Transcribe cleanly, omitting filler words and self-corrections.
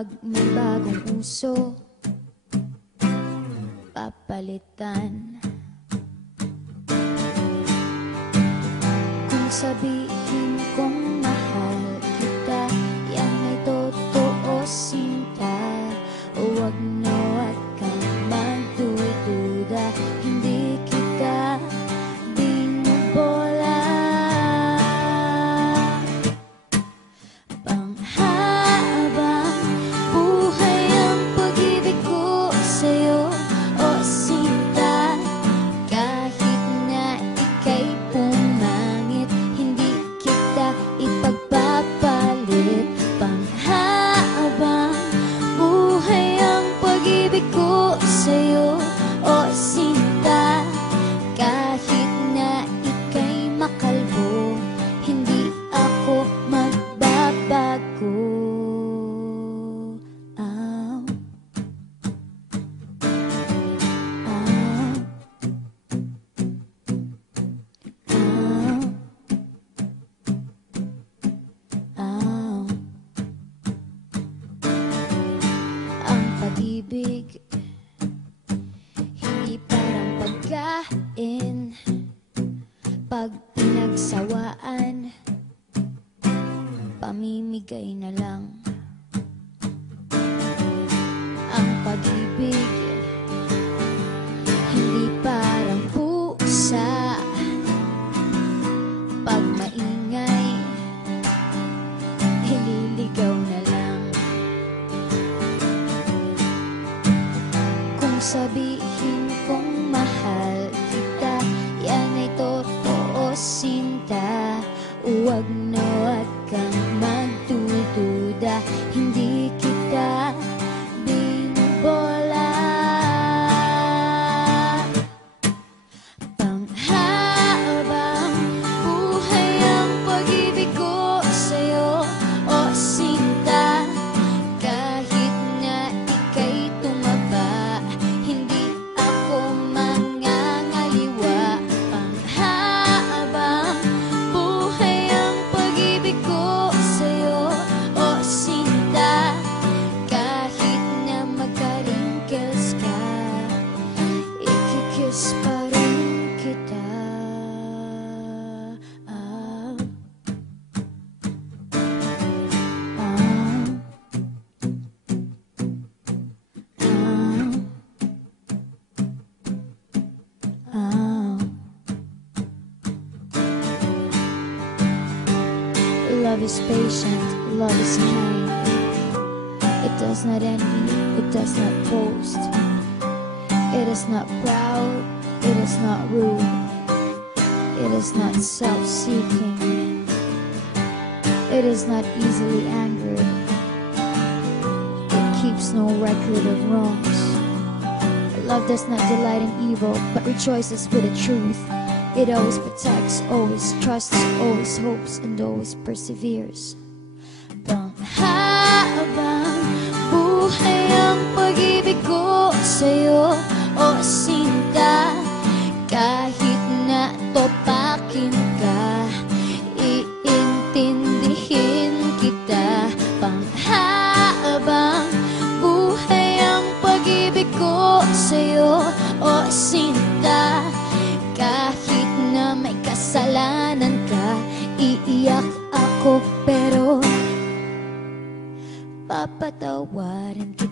Pag may bagong uso, papalitan. Kung sabihin kong mahal kita, yan ay totoo, sinta. Huwag na huwag kang magdududa, hindi kita binubola. Panghabang buhay ang pag-ibig ko sa'yo, o sinta. Kahit na ika'y pumangit, hindi kita ipagpapalit. Panghabang buhay ang pag-ibig ko sa'yo, o sinta. Kahit na ika'y makalbo, hindi ako magbabago. Ow. Ow. Ow. Ow. Ang pag-ibig hindi parang pagkain, pag pinagsawaan, pamimigay na lang. Ang pag-ibig hindi parang pusa, pag maingay, ililigaw na lang. Kung sabihin kong mahal kita, yan ay totoo, sinta. Huwag na huwag kang magdududa, hindi kita binubola. Panghabang buhay ang pag-ibig ko sa'yo, o sinta. Kahit na ika'y tumaba, hindi ako mangangaliwa. Panghabang buhay ang pag-ibig ko sa'yo, o sinta. Kahit na magka-wrinkles ka, ikikiss pa rin kita. Ah. Ah. Ah. Love is patient, love is kind. It does not envy, it does not boast. It is not proud, it is not rude. It is not self-seeking. It is not easily angered. It keeps no record of wrongs. Love does not delight in evil, but rejoices with the truth. It always protects, always trusts, always hopes, and always perseveres. Panghabang buhay ang pag-ibig ko sa'yo, o sinta. Kahit na topakin ka, iintindihin kita. Panghabang buhay ang pag-ibig ko sa'yo, o sinta. Kahit na may kasalanan ka, iiyak ako pero papatawarin kita.